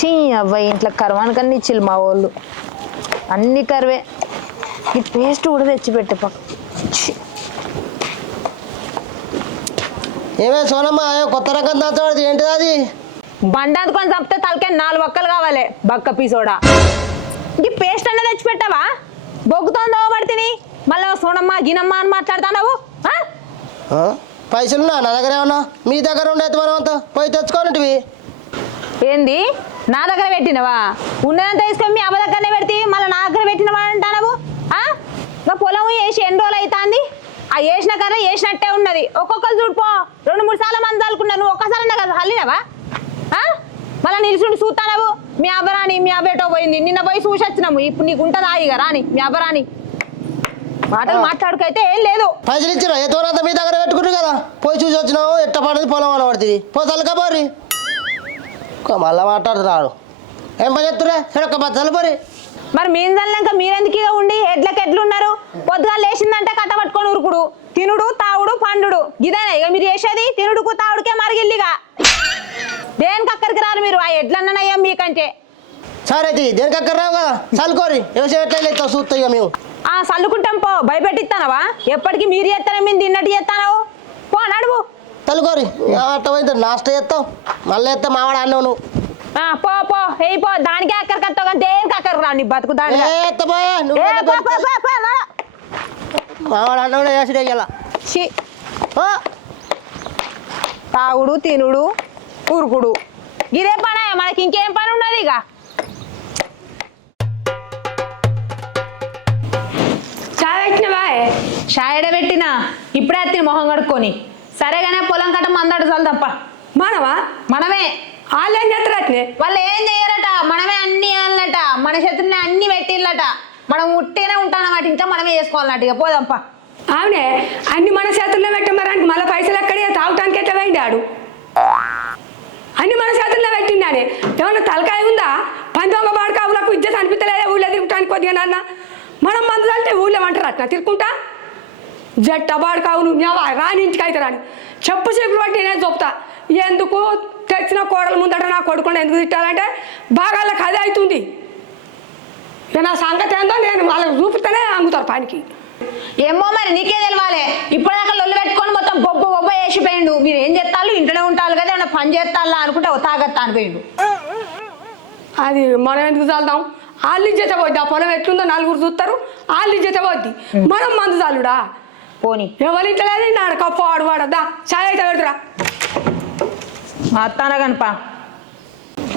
చీ అబ్బాయి ఇంట్లో కరవానికన్నీ ఇచ్చిల్లు మా వాళ్ళు. అన్ని కరువే. ఈ పేస్ట్ కూడా తెచ్చిపెట్టే పక్క. ఏమే సోనమ్మ కొత్త రకం దాచబడి ఏంటిది అది? బండ అందుకొని చంపితే తలకే నాలుగు ఒక్కలు కావాలి బక్క పీసోడా. ఇంక పేస్ట్ అన్న తెచ్చిపెట్టావా? బొగ్గుతో దోవబడితిని మళ్ళీ సోనమ్మ గినమ్మ అని మాట్లాడుతున్నావు? పైసలు నా దగ్గర ఏమన్నా? మీ దగ్గర ఉండేది మనం అంతా పోయి తెచ్చుకోనిటివి ఏంది? నా దగ్గర పెట్టినవా? ఉన్నదంతా తీసుకొని మీ అవ్వ దగ్గరనే పెడితే మళ్ళీ నా దగ్గర పెట్టినవా అంటానవు? ఆ? పొలం వేసి ఎన్ని రోజులు అవుతుంది ఆ వేసిన కర్ర వేసినట్టే ఉన్నది. ఒక్కొక్కరు చూడిపో రెండు మూడు సార్లు మంది చల్లుకున్నా నువ్వు ఒక్కసారి కదా చల్లినవా? మళ్ళీ నిలుచుండి చూస్తానవు. మీ అబ్బరాని మీ అబ్బేటో పోయింది? నిన్న పోయి చూసి వచ్చినాము. ఇప్పుడు నీకు ఉంటుందా ఇక? రాని మీ అబ్బరాని మాటలు మాట్లాడుకైతే ఏం లేదు. పైసలు ఇచ్చిరా? ఏ తోనంతా మీ దగ్గర పెట్టుకుంటారు కదా? పోయి చూసి వచ్చినావు ఎట్ట పడింది పొలం అని పడుతుంది పో తలకపోరి మళ్ళా మాట్లాడుతున్నాడు ఏం పని చెప్తురే సడొక్క బా తలపరి మరి మేము చల్లాక మీరెందుకు ఇక ఉండి ఎడ్లకి ఎట్లున్నారు? పొద్దుగా లేచిందంటే కట్ట పట్టుకొని ఉరుకుడు తినుడు తావుడు పండుడు. ఇదేనా ఇక మీరు చేసేది తినుడుకు తావుడుకే మరిగిల్లిగా దేనికి అక్కడికి రారు మీరు? ఆ ఎడ్లన్నయ్యా మీకంటే. సరే దేనికి అక్కడ రావు కదా? చల్లుకోరి. చూస్తాం ఇక మేము. ఆ చల్లుకుంటాం పో భయపెట్టిస్తానవా? ఎప్పటికీ మీరు చేస్తారా మేము తిన్నట్టు చేస్తానవు. పో నడువు. తలుకోరి పోయింది నాష్ట చేస్తావు మళ్ళీ ఎత్తా మావాడు అన్నావు నువ్వు. ఆ, పో పో. హే పో. దానికే అక్కడికి వస్తావు కానీ దేనికి అక్కడికి రా నీ బతుకు ఏ ఎత్తపోయా నువ్వు ఏ, పో, పో, పో, పో, నడు. మావాడు అన్నావు వేసుడే ఇలా ఛీ, తాగుడు తినుడు ఉరుకుడు ఇదే పనే. మనకి ఇంకేం పని ఉన్నది ఇక? చాయ్ పెట్టినవా? షాయడ పెట్టినా? ఇప్పుడే అత్తిని మొహం కడుక్కొని. సరేగానే పొలం కట్ట మందాడు చాలు తప్ప. మనవా? మనమే. వాళ్ళు ఏం చేస్తారు అట్నే? వాళ్ళు ఏం చేయరట? మనమే అన్ని అన్నట. మన చేతుల్ని అన్ని పెట్టిల్లట మనం ఉట్టినే ఉంటానమాట ఇంకా మనమే చేసుకోవాలన్నట్టు ఇక. పోదంపా అవునే. అన్ని మన చేతుల్లో పెట్టమరానికి మళ్ళీ పైసలు ఎక్కడే తాగటానికి ఎట్లా వేయండాడు అన్ని మన చేతుల్లో పెట్టిండానే. ఏమన్నా తలకాయ ఉందా? పంతొమ్మిది బాడకావులకు ఇజ్జత్ అనిపించలేదా ఊళ్ళో తిరుగుతానికి కొద్దిగా నాన్న? మనం మందు చల్లితే ఊళ్ళో అంటారు అట్లా తిరుక్కుంటా? జట్ట బాడకావు నువ్వు న్యావా రాని ఇంటికి అయితే రాని చెప్పు చెప్పులు బట్టి నేను చెప్తా? ఎందుకు తెచ్చిన కోడల ముందట నా కొడుకుండా ఎందుకు తిట్టాలంటే బాగాళ్ళకి అదే అవుతుంది. ఇక నా సంగతి ఏందో నేను వాళ్ళకి చూపిస్తేనే అమ్ముతారు పనికి. ఏమో మరి నీకే తెలవాలి. ఇప్పటిదాకా లొల్లు పెట్టుకొని మొత్తం బొబ్బ బొబ్బ వేసిపోయిండు. మీరు ఏం చేస్తాలు ఇంట్లోనే ఉంటారు కదా ఏమన్నా పని చేస్తాలా అనుకుంటే ఓ తాగత్తా అనిపోయిండు. అది మనం ఎందుకు చల్దాం వాళ్ళు ఇజ్జత పోద్ది. ఆ పొలం ఎట్లుందో నలుగురు చూస్తారు. వాళ్ళు ఇజ్జత పోద్ది. మనం మందు చాలుడా పోని. ఎవరి ఇంట్లో లేదు నాడక పోడు వాడద్దా చాయ్ అయితే పెడుతురా. అత్తాన కనపా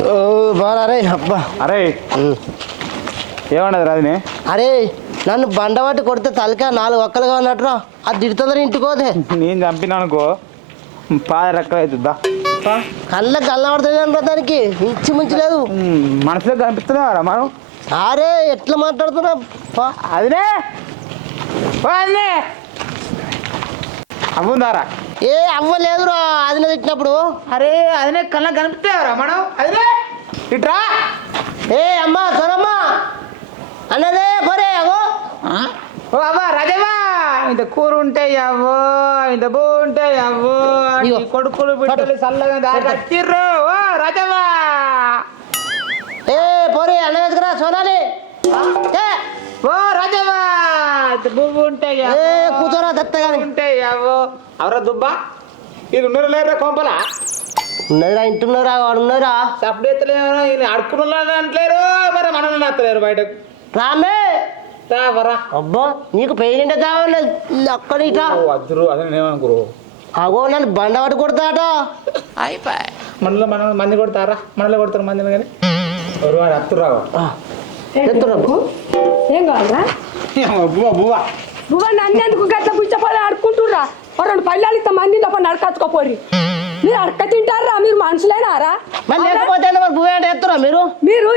ఓ బాగా రే అబ్బా. అరే. ఏమన్నది రాదినే అరే నన్ను బండబట్టి కొడితే తలకాయ నాలుగు ఒక్కలుగా ఉన్నట్టురా. అది తిడుతుందని ఇంటికి పోతే నేను చంపినా అనుకో పాద రెక్కలు అవుతుందా కళ్ళకి కళ్ళబడుతుంది దానికి. మించి మించి లేదు. మనసులో కనిపిస్తుందా మనం? అరే ఎట్లా మాట్లాడుతున్నా పా. అదినే అదినే అవ్వుందారా? ఏ అవ్వలేదురా అది నా తిట్టినప్పుడు. అరే అదినే కళ్ళ కనిపిస్తారా మనం అదినే! ఇట్రా! ఏ అమ్మా సొరమ్మా! అన్నదే పోరే అగో! ఓ అవ్వా రాజవ్వా! ఇంత కూర ఉంటే అవ్వో ఇంత బో ఉంటే అవ్వో ఇగో. కొడుకులు బిడ్డలు చల్లగా దాకా వచ్చిర్రు ఓ రాజవ్వా! ఏ పోరే అన్న వేసుకురా సోనాలి. ఏ, ఓ రాజవ్వా! ఇంత పువ్వు ఉంటే ఏ కూర్చోరా దత్తగాని. ఉంటే అవ్వో. అవరా దుబ్బా ఇది ఉన్నరు లేరా కొంపలా? ఉన్నదిరా ఇంటున్నారా వాడు ఉన్నదిరా సప్పుడు ఎత్తలేరు ఈయన అడుక్కున్న అంటలేరు మరి మనల్ని ఎత్తలేరు బయటకు. రామే! రావరా. అబ్బా నీకు పెయిన్ కావాలి అక్కడ ఇట్లా వద్దురు అది నేనేమనుకోరు అగో నన్ను బండబట్టి కొడతాట మనలో మన మంది కొడతారా? మనలో కొడతారు మందిని కానీ? ఎవరు వాడు అత్తురావు ఎత్తురా ఏం కావాలరా బువ్వ బువ్వ. నువ్వు నన్ను ఎందుకు గట్ల పుచ్చపోయి ఆడుకుంటుర్రా? ఓ రెండు పళ్ళాలు ఇస్తా మంది తప్ప నడకచ్చుకోపోరి మీరు అడక తింటారా? మీరు మనుషులేనారా? మరి ఎత్తురా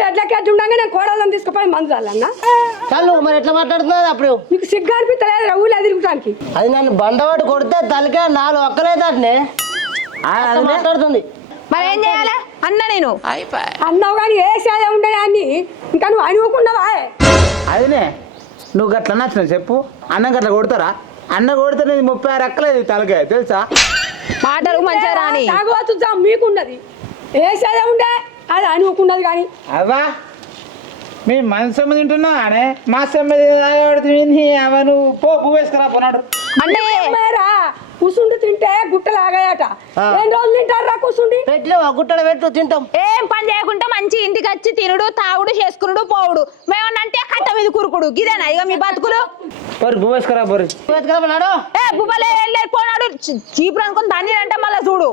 ఎడ్లకి ఉండగా నేను కోడలను తీసుకుపోయి మందు చల్లన్నా చల్లు మరి ఎట్లా మాట్లాడుతున్నది అప్పుడు? మీకు సిగ్గు ఊళ్ళో అది నన్ను కొడితే తలకే నాలుగు మాట్లాడుతుంది. మరి ఏం చేయాలి? అన్న నేను. అన్నావు కానీ ఏ సేద ఉండేది అన్ని ఇంకా నువ్వు అనుకోకుండా అదినే నువ్వు గట్ల నచ్చిన చెప్పు. అన్నం గట్ల కొడతారా? అన్న కొడితే నీది ముప్పై ఆరు ఎక్కలేదు తలకాయ తెలుసా? మాటలు మంచిగా రాని. తాగవచ్చు మీకున్నది. ఏ సేద ఉండే అది అనుకున్నది కానీ. అవ్వా మీ మనసమ్మ తింటున్నావు అనే మా సమ్మ తాగబడుతుంది అవ నువ్వు పో పువ్వు వేసుకురా పోనాడు. అంటే మేరా? కూసుండి తింటే గుట్టలు ఆగాయట. ఆ. ఎన్ని రోజులు తింటారా కూసుండి? పెట్టలేవా గుట్టలు పెట్టు తింటాం. ఏం పని చేయకుండా మంచి ఇంటికి వచ్చి తినుడు తాగుడు చేసుకునుడు పోవుడు. మేమన్నంటే కట్ట మీద కురుకుడు. గిదేనా? ఇక మీ బతుకులు. ఏ బుబ్బలే పోనాడు చీపురు అనుకుని దాన్ని అంటే మళ్ళీ చూడు.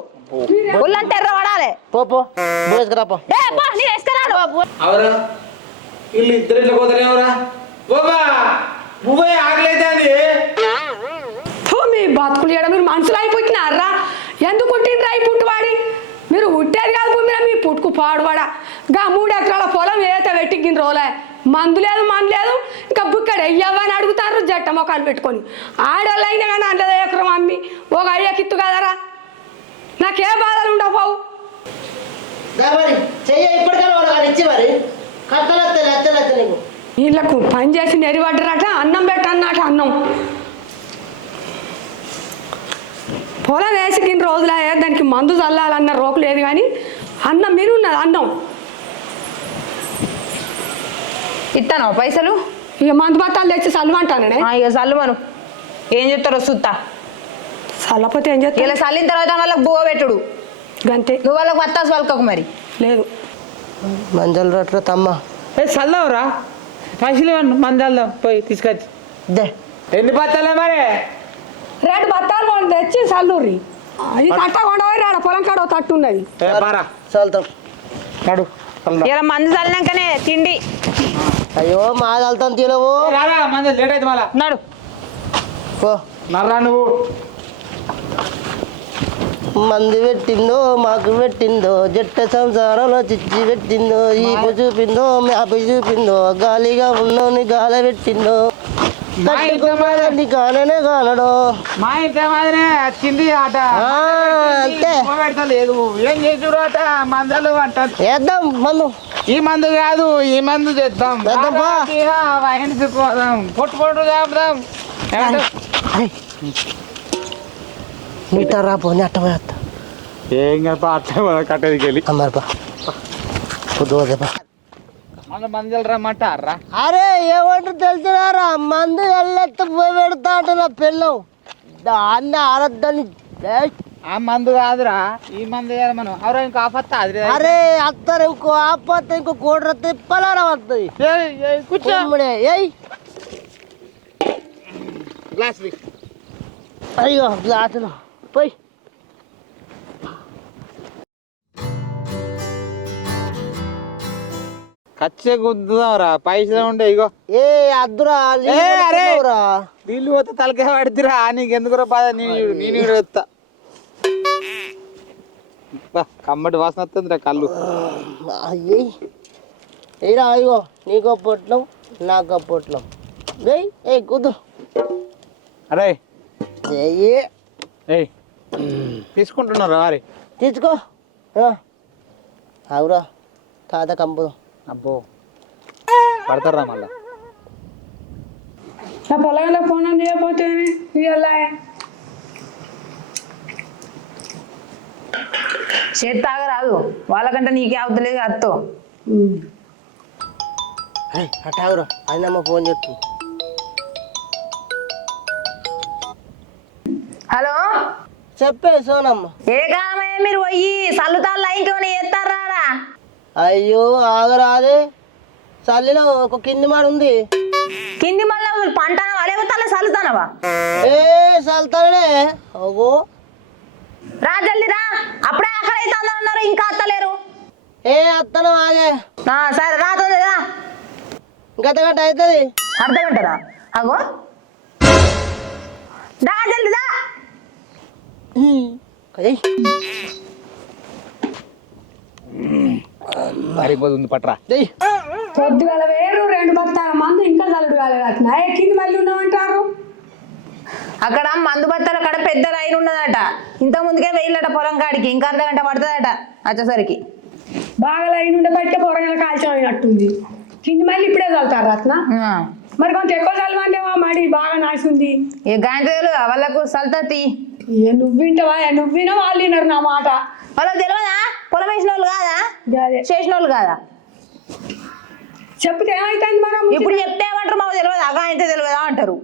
ఒళ్ళంతా ఎర్ర పడాలి. పో పో. వేసుకురా పో ఏ పో నేను వేసుకురాను. అవరా వీళ్ళు ఇద్దరు ఇట్లా పోతారేమరా బాబా ఫు, మీ బతుకులు చేయడం మీరు మనుషులు అయిపోతున్నారా? ఎందుకు పుట్టినరా ఈ పుట్టువాడి? మీరు పుట్టేది కాదు భూమి మీ పుట్టుకు పాడువాడా గా మూడు ఎకరాల పొలం ఏత పెట్టిగిన రోలే. మందు లేదు మందు లేదు. ఇంకా బుక్కడ ఎయ్యవని అడుగుతారు జట్ట మొక్కలు పెట్టుకొని. ఆడవాళ్ళు అయినా కానీ అంటది ఎకరం అమ్మి ఒక అయ్యకిత్తు కదరా. నాకే బాధలు ఉండవు నీకు. వీళ్ళకు పని చేసి నెరిపడ్డరట అన్నం పెట్టన్నట అన్నం. పొలం వేసికిన రోజులే దానికి మందు చల్లాలన్న రోకు లేదు కానీ అన్నం మీరు ఉన్నది అన్నం. ఇస్తాను పైసలు? ఇక మందు బత్తాలు తెచ్చి చల్లమంటానే ఆ, ఇక చల్లువను ఏం చెప్తారో సుత్తా చల్లపోతే ఏం చేస్తా ఇలా చల్లిన తర్వాత వాళ్ళకి బువ్వ పెట్టుడు. గంతే. నువ్వు వాళ్ళకి వత్తాసు వాళ్ళకు మరి. లేదు. మంజల్ రొట్టె తమ్మ. ఏ చల్దావురా పైసలు ఇవ్వండి మంది వెళ్దాం పోయి తీసుకొచ్చి. దే. ఎన్ని పత్తాలే మరి? రెండు బత్తాలు కొన్ని తెచ్చి చల్లూరి ఈ తట్ట కొండపోయి రాడ పొలం కాడ తట్టు ఉన్నది. చల్తాం నడు చల్దాం ఇలా మందు చల్లినాకనే తిండి. అయ్యో మా చల్తాం తినవు. రారా మంది లేట్ అయితే మళ్ళా. నడు. పో. నర్రా నువ్వు. మంది పెట్టిందో మాకు పెట్టిందో జట్ట సంసారంలో చిచ్చి పెట్టిందో ఈపు చూపిందో మ్యాప్ చూపిందో గాలిగా ఉన్నోని గాలి పెట్టిందో. గాలనే గాలడు మా ఇంట్లో మాదిరే వచ్చింది ఆట. అంతే. లేదు ఏం చేసుడు ఆట? మందలు అంట వేద్దాం మందు. ఈ మందు కాదు ఈ మందు చేద్దాం పోదాం పొట్టు పొట్టు చేద్దాం? నీట రా పోనీ అట్ట పోయేస్తా ఏం కదా అట్లా కట్టేదికి వెళ్ళి అమ్మారు పొద్దు మన మందులు రమ్మంటారా? అరే ఏమంటారు తెలుసురా మందు వెళ్ళెత్త పెడతా అంట నా పిల్లం. దాన్ని ఆరద్దని. ఆ మందు కాదురా ఈ మందు కాదు మనం. అవరా ఇంకా ఆపత్తా అరే అత్తరు ఇంకో ఆపత్త ఇంకో కోడి రత్త తిప్పలారా వస్తుంది ఏయ్ గ్లాస్ అయ్యో గ్లాసులు. పోయి. కచ్చే గుద్దుదాంరా పైసలు ఉండే ఇగో. ఏ అద్దురా అరే. నీళ్ళు పోతే తలకాయ పడుతురా నీకు ఎందుకు బాధ? నేను నేను వస్తా. కమ్మటి వాసన వస్తుందిరా కళ్ళు. అయ్యి. ఏరా అయ్యో నీకో పొట్లం నాకో పొట్లం గయ్ ఏ కుదు అరే! ఏ. ఏయ్ తీసుకుంటున్నారా? వారి తీసుకో. ఆగురా. తాత కంపు. అబ్బో. పడతారా మళ్ళా? నా పొలంలో ఫోన్ అని చేయకపోతే చేతి తాగరాదు. వాళ్ళకంటే నీకే అవుతలేదు అత్తో. అట్ట ఆగురా అన్నమ్మ ఫోన్ చేస్తుంది హలో? చెప్పే సోనమ్మ. ఏ కామే మీరు పోయి సల్లుతాళ్ళు లైన్కి చేస్తారా అయ్యో ఆగరాదే. చల్లిలో ఒక కింది మాడు ఉంది. కింది మళ్ళీ పంటనవా లేకపోతే చల్లుతానవా? ఏ చల్తానే ఓగో రా జల్ది రా. అప్పుడే ఆకలి అవుతుంది అన్నారు ఇంకా అత్తలేరు. ఏ అత్తను ఆగే. ఆ, సరే రా తొందరగా రా. గత గట్ట అవుతుంది అర్థం అంటారా అగో. రా జల్ది రా. సరిపోతుంది పట్రా. పొద్దుగల వేరు రెండు బత్తాల మందు ఇంకా చల్లుడు కాలేదు అట్లా ఏ కింది మళ్ళీ ఉన్నామంటారు అక్కడ మందు బత్తల కాడ పెద్ద లైన్ ఉన్నదట. ఇంత ముందుకే వెయ్యిలట పొలం కాడికి ఇంకా అర్ధ గంట పడుతుందట వచ్చేసరికి బాగా లైన్ ఉండే బయట పొరగల కాల్చినట్టుంది కింది మళ్ళీ ఇప్పుడే చల్లుతారు అట్లా ఆ. మరి కొంచెం ఎక్కువ చల్లమంటేవా మడి బాగా నాసింది ఈ గాంధీలు వాళ్ళకు సల్తతి ఏ నువ్వు వింటావా నువ్వు వినా వాళ్ళు వినరు నా మాట. వాళ్ళకి తెలియదా పొలం వేసిన వాళ్ళు కాదా అదే. చేసిన వాళ్ళు కాదా? చెప్తే ఏమైతుంది మనం? ఇప్పుడు చెప్తే ఏమంటారు? మాకు తెలియదు అగా అయితే తెలియదా అంటారు.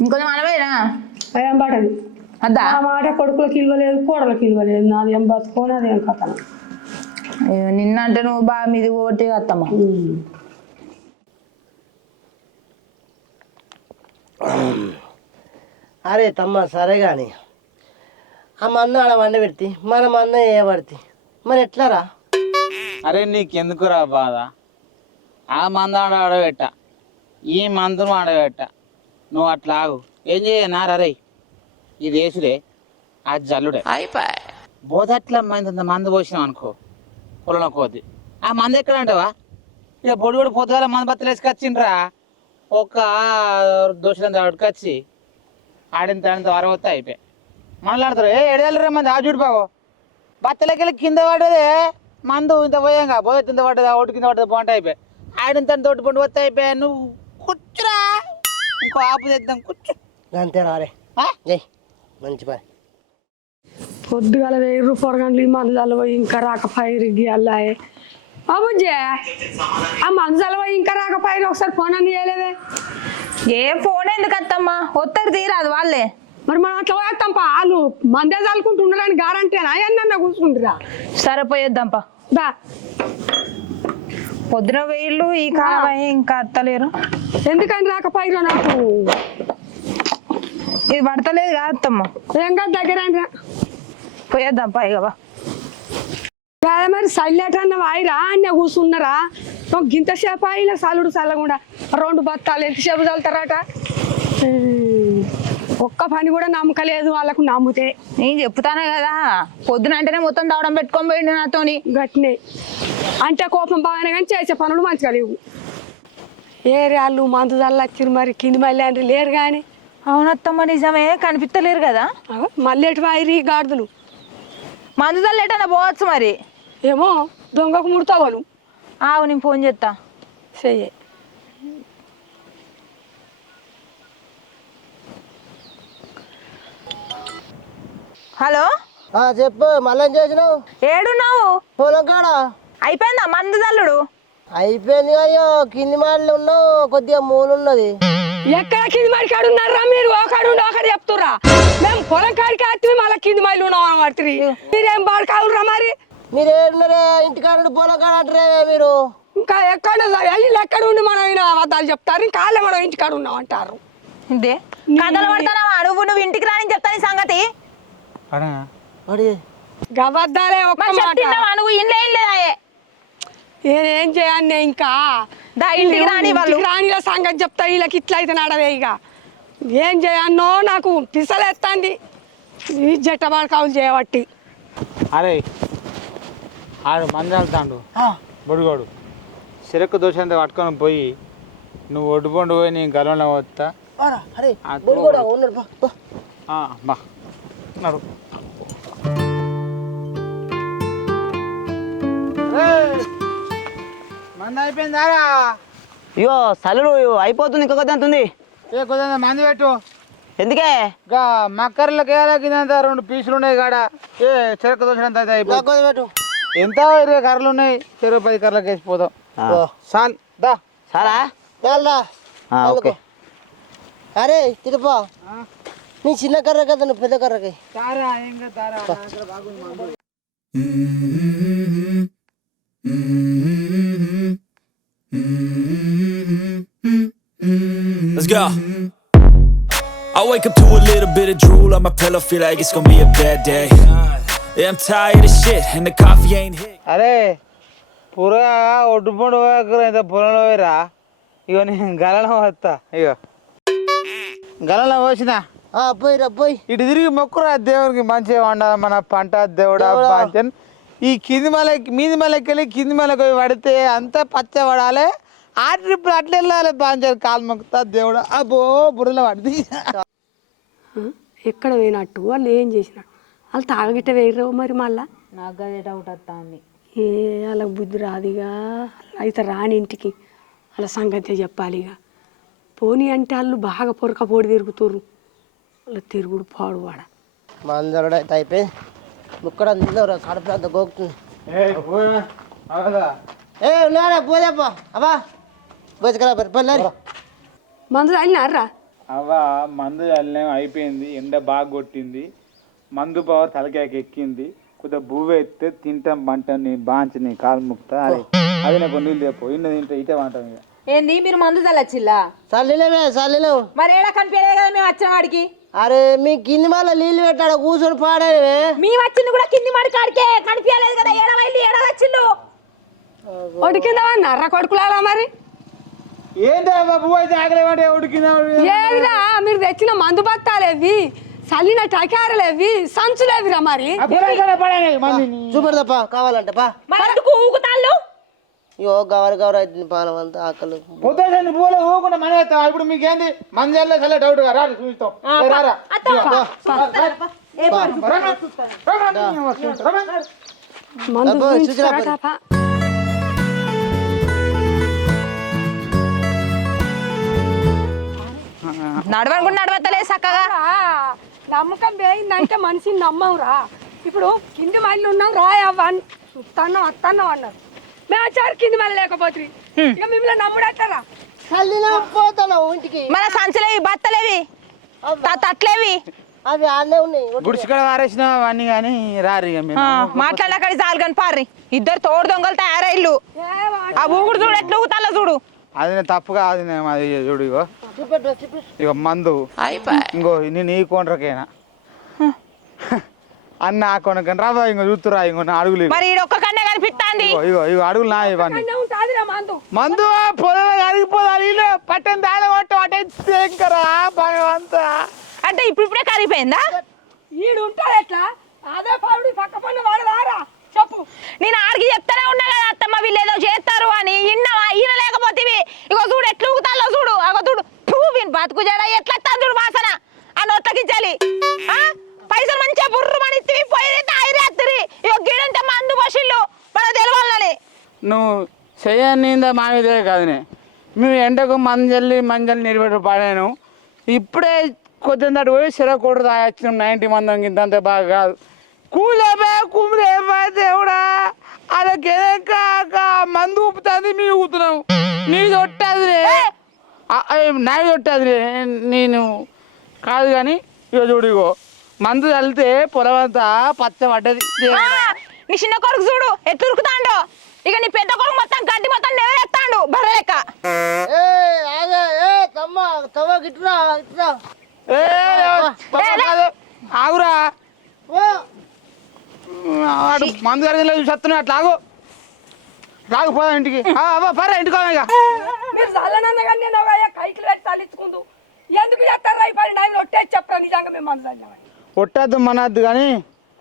ఇంకొంచెం మనమేనా ఏం పడదు. అద్దా? ఆ మాట కొడుకులకు ఇవ్వలేదు కోడలకు ఇవ్వలేదు. నాది ఏం బతుకో నాది ఏం కథ. నిన్న అంటే నువ్వు బాగా మీది ఓటి అత్తమ్మ అరే తమ్మ సరే కానీ ఆ మంద ఆడ వండ పెడితే మన మంద ఏ పడితే మరి ఎట్లారా అరే నీకెందుకురా బాధ? ఆ మంద ఆడ ఆడబెట్ట. ఈ మందును ఆడబెట్ట. నువ్వు అట్లా ఆగు. ఏం చేయనా? రే ఇది వేసుడే ఆ జల్లుడే. బోధట్ల మంది మందు పోసినాం అనుకో. పొలంలో కోద్ది. ఆ మంది ఎక్కడ అంటావా ఇక పొడి కూడా పొద్దుగాల మంది బత్తలు వేసుకొచ్చిండ్రా. ఒక దోషం వచ్చి ఆడిన తర్వాత అరవత్తా అయిపోయి. మళ్ళీ ఆడతారు ఏ ఎడగలరా మంది? ఆ చూడు బాబు. బత్తలకెళ్ళి కింద పడ్డదే. మందు ఇంత పోయాంగా పోయి ఇంత పడ్డది ఆ ఒట్టు కింద పడ్డది బాగుంటాయి అయిపోయి. ఆడిన తన తోటి పండు వస్తే అయిపోయా. నువ్వు కూర్చురా. ఇంకో ఆపు తెద్దాం కూర్చో. అంతే రారే? జై మంచి పని. పొద్దుగాల వెయ్యి రూపాయలు మందులు పోయి ఇంకా రాక ఫైర్ అల్లాయే బాబుజీ ఆ పోయి ఇంకా రాక ఫైర్ ఒకసారి ఫోన్ అని చేయలేదే? ఏ ఫోన్ ఎందుకు అత్తమ్మ ఒత్తరు తీరాదు వాళ్ళే. మరి మనం అట్లా పోయేస్తాం పా. వాళ్ళు మందే చల్లుకుంటుండడానికి గ్యారంటీనా ఎన్న కూర్చుంటురా సరే పోయేద్దాంపా. దా. పొద్దున వేళ్ళు ఈ కాలం ఇంకా అత్తలేరు. ఎందుకని రాక ఫైర్ నాకు? ఇది పడతలేదు కాదు అత్తమ్మ ఏం కాదు దగ్గర పోయేద్దాంపా ఇక బా. కాదు మరి సైలెంట్ అన్న వాయిరా? అన్న కూర్చున్నారా? ఒక గింత సేపు అయినా సలుడు చల్లకుండా రెండు బత్తాలు ఎంతసేపు చల్లుతారట? ఒక్క పని కూడా నమ్మకలేదు వాళ్ళకు నమ్మితే. నేను చెప్తానే కదా పొద్దున అంటేనే మొత్తం దవడం పెట్టుకొని పోయిండు నాతోని. గట్టినే అంటే కోపం బాగానే కానీ చేసే పనులు మంచిగా లేవు. ఏరే వాళ్ళు మందు చల్లొచ్చారు మరి కింది మళ్ళీ లేరు కానీ. అవునత్తమ్మ నిజమే కనిపిస్తలేరు కదా? మళ్ళీ వాయిరి గాడిదలు? మందు తల్లేటన్నా పోవచ్చు మరి. ఏమో దొంగకు ముడతావాళ్ళు ఆవు నేను ఫోన్ చేస్తా చెయ్యే. హలో? ఆ, చెప్పు మళ్ళీ ఏం చేసినావు? ఏడున్నావు? పొలం కాడ. అయిపోయిందా మందు తల్లుడు అయిపోయింది అయ్యో కింది మాటలు ఉన్నావు కొద్దిగా మూలు ఉన్నది. ఎక్కడ కింది మరి కాడు ఉన్నారా మీరు? ఒకడు ఒకటి చెప్తుర్రా. మేము పొలం కాడికి వస్తే మళ్ళీ కింది మైలు ఉన్నాం అని పడుతుంది మీరేం బాడు కావురా మరి? మీరు ఏడున్నారే ఇంటికాడ పొలం కాడ అంటారే మీరు? ఇంకా ఎక్కడ వీళ్ళు ఎక్కడ ఉండి మనం ఈయన అబద్ధాలు చెప్తారు. ఇంకా వాళ్ళే మనం ఇంటికాడ ఉన్నాం అంటారు. ఇదే కథలు పడతానవా? నువ్వు నువ్వు ఇంటికి రాని చెప్తాను ఈ సంగతి. అబద్ధాలే ఒక్క మాట. నువ్వు? ఏం లేదాయే నేనేం చేయాలి ఇంకా? దా ఇంటికి రాని వాళ్ళు. ఇంటికి రానిల సంగతి చెప్తా వీళ్ళకి ఇట్లా అయితే నడవే ఇక. ఏం చేయన్నో నాకు పిసలేస్తుంది ఈ జట్టబాడు కావులు చేయబట్టి. అరే ఆడు మంది వెళ్తాడు బొడుగోడు. సిరక్కు దోషంతో పట్టుకొని పోయి నువ్వు ఒడ్డు పండు పోయి నీ గలంలో వస్తా బా, బా. ఆ, బా. నడు. మంది అయిపోయిందారా? అయ్యో సలుడు అయిపోతుంది ఇంకొక ఎంత ఉంది. ఏ కొద్దిగా మంది పెట్టు. ఎందుకే? ఇంకా మక్కర్లకి రెండు పీసులు ఉన్నాయి కాడ. ఏ చెరక దోషంత అయితే అయిపోతుంది పెట్టు. ఎంత ఇరవై కర్రలు ఉన్నాయి? ఇరవై పది కర్రలకు. ఓ, చాలు దా. చాలా వెళ్దా ఆ, ఓకే. అరే తిరుపా నీ చిన్న కర్ర కదా నువ్వు పెద్ద కర్రకి. Let's go. I wake up to a little bit of drool on my pillow, feel like it's gonna be a bad day. Yeah, I'm tired of shit, and the coffee ain't hit. అరే పురా ఒడ్డు పండు ఇంత పొలంలో పోయిరా? ఇగో నేను గలలో వస్తా ఇగో. గలలో పోసిన? ఆ, పోయిరా పోయి. ఇటు తిరిగి మొక్కురా దేవునికి మంచిగా వండాలి మన పంట దేవుడా. పంచన్ ఈ కింది మల మీది మలకి వెళ్ళి కింది మలకి పోయి పడితే అంతా పచ్చ పడాలి. ఆ ట్రిప్ అట్లా వెళ్ళాలి పాంచాలి కాలు మొక్కుతా దేవుడా. అబ్బో బుర్రలో పడింది ఎక్కడ పోయినట్టు? వాళ్ళు ఏం చేసినట్టు వాళ్ళు తాగగిట్ట వేయరు మరి మళ్ళా? నాకు అదే డౌట్ వస్తుంది ఏ వాళ్ళకి బుద్ధి రాదుగా. అయితే రాని ఇంటికి వాళ్ళ సంగతి చెప్పాలి ఇక పోనీ అంటే వాళ్ళు బాగా పొరక పొడి తిరుగుతుర్రు. వాళ్ళు తిరుగుడు పాడు వాడ. మందరుడు అయితే అయిపోయి ముక్కడ అందరూ కడుపు అంత గోకుతుంది. ఏ ఉన్నారా పోదేపా అబ్బా బతుకరా పర్లేదు మందు అయినారా అవ్వ మందు చల్లడం అయిపోయింది. ఎండ బాగా కొట్టింది. మందు పవర్ తలకాయకి ఎక్కింది. కొద్దిగా బువ్వ ఎత్తే తింటాం పంటని బాంచని కాలు ముక్తా అరే అది నాకు నీళ్ళు తెపో ఇన్న తింటే ఇటే పంటాం ఇక. ఏంది? మీరు మందు చల్లొచ్చిల్లా? చల్లిలేమే చల్లిలేము మరి ఏడా కనిపించలేదు కదా మేము వచ్చిన వాడికి? అరే మీ కింది మళ్ళీ నీళ్ళు పెట్టాడు కూర్చొని పాడేవే మేము వచ్చింది కూడా కింది మడి కాడికే కనిపించలేదు కదా. ఏడ వెళ్ళి ఏడ వచ్చిండు ఒడి కింద అన్నారా కొడుకులారా మరి? ఏంటి బువ్వ అయితే ఆగలేమంటే ఉడికిందా ఏదిరా? మీరు తెచ్చిన మందు బత్తాలేవి? చల్లిన టకారలేవి సంచులేవిరా మరి. చూపెడదాపా కావాలంటే పా. ఊగుతాళ్ళు? గవర గవర అవుతుంది పానం అంతా ఆకలి. పొద్దున్న బువ్వలో ఊకుండా మన ఇప్పుడు చల్లే చల్లే డౌట్గా. రారు చూపిస్తాం రారా మందు చూసిరా. నడవనుకుంటే నడవతలే చక్కగా రా, నమ్మకం పోయిందంటే మనిషిని నమ్మవురా. ఇప్పుడు కింది మళ్ళీ ఉన్నాం రాయ్ అవ్వ వస్తాన్నాం అన్నారు. మేము వచ్చారు కింది మళ్ళీ లేకపోతే ఇక మిమ్మల్ని నమ్ముడట్టారా చల్లినా పోతాను ఇంటికి? మన సంచులేవి బత్తలేవి? తట్లేవి? అవి ఆడనే ఉన్నాయి. గుడిసికడ వారేసిన అవన్నీ కానీ రారు మాట్లాడకడి చాలు కానీ పారి ఇద్దరు తోడు దొంగలు తయారైళ్ళు ఆ ఊగుడు చూడు ఎట్లా ఊగుతాలో చూడు. అది తప్పుగా అది నేను అది చూడు ఇగో. ఇక మందు. ఇంకో నేను ఈ కొండ్రకేనా అన్న ఆ కొండకని రాబా ఇంకో చూస్తురా ఇంకో నా అడుగులు. మరి ఈడ ఒక్క కన్నే కనిపిస్తాంది. ఇగో ఇగో అడుగులు నా ఇవన్నీ మందు. పొలం అడిగిపోదాలి ఇల్లు. పట్టణ దాని కొట్టు అటే శంకరా భగవంతా. అంటే ఇప్పుడు ఇప్పుడే కరిగిపోయిందా? ఈడు ఉంటాడు ఎట్లా? అదే పావుడి పక్క పన్ను వాడు రారా. చెప్పు. నేను ఆడికి చెప్తానే ఉన్నా కదా అత్తమ్మ వీళ్ళు ఏదో చేస్తారు అని. ఇన్నవా? చేయనిందా మా మీదే కాదునే. మేము ఎండకు మంజల్లి మంజల్ని నిలబెట్టు పాడాను. ఇప్పుడే కొద్దిగా దాటి పోయి సిరకూడదు తాగొచ్చినాం. నైంటీ మంది ఇంతంత బాగా కాదు. కూలేబే కుమిరేబా దేవుడా. అలాగే కాక మందు ఊపుతుంది మీ ఊపుతున్నాం. నీది ఒట్టది నాది ఒట్టది నేను కాదు కానీ ఇగో చూడు ఇగో. మందు చల్లితే పొలం అంతా పచ్చ పడ్డది నీ చిన్న కొడుకు చూడు ఎట్లా ఉరుకుతాండో ఇక నీ పెద్ద కొడుకు మొత్తం గడ్డి మొత్తం నెవరెత్తాండు బర్రె లెక్క ఏ ఆగే ఏ తమ్మ తవ్వ గిట్రా ఇట్రా ఏ, పాప కాదు. ఆగురా. ఓ. వాడు మందు కరిగిలో చస్తున్నా అట్లా ఆగు. రాకపోదా ఇంటికి. ఆ, అవ్వ పరా ఇంటికి పోదాం ఇక. మీరు చల్లనన్నగా నేను ఒక కైకిలు పెట్టి తల్లించుకుందు. ఎందుకు చేస్తారా ఈ పని? నాయన ఒట్టేసి చెప్పరా నిజంగా మేము మందు చల్లామని కొట్టద్దు మనద్దు కానీ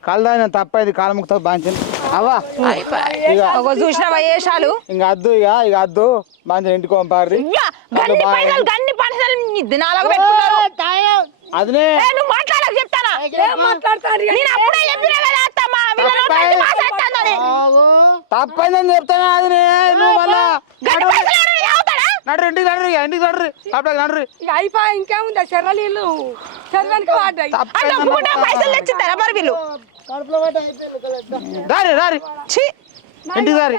కలదాయిన తప్పైంది కాలముక్త బాంచని. అవ్వా. ఒక చూసిన వయేషాలు ఇంక అద్దు ఇక ఇక అద్దు. బాంచని ఇంటికి పంపారు గన్ని పైసలు దినాలకు అదినే. నువ్వు మాట్లాడక చెప్తానా? నేను అప్పుడే చెప్పినా కదా అత్తమ్మ. తప్పైందని చెప్తాను అదినే? నువ్వు మళ్ళా? నడు. ఇంటికి నడు ఇక, ఇంటికి నడు అప్పుడు నడు అయిపోయి ఇంకేముందా? చెర్ర నీళ్ళు చెరువునికి పడ్డాయి అంటే ఒప్పుకుంటే పైసలు తెచ్చిస్తారా మరి వీళ్ళు? దారి దారి. ఛీ. ఇంటికి దారి?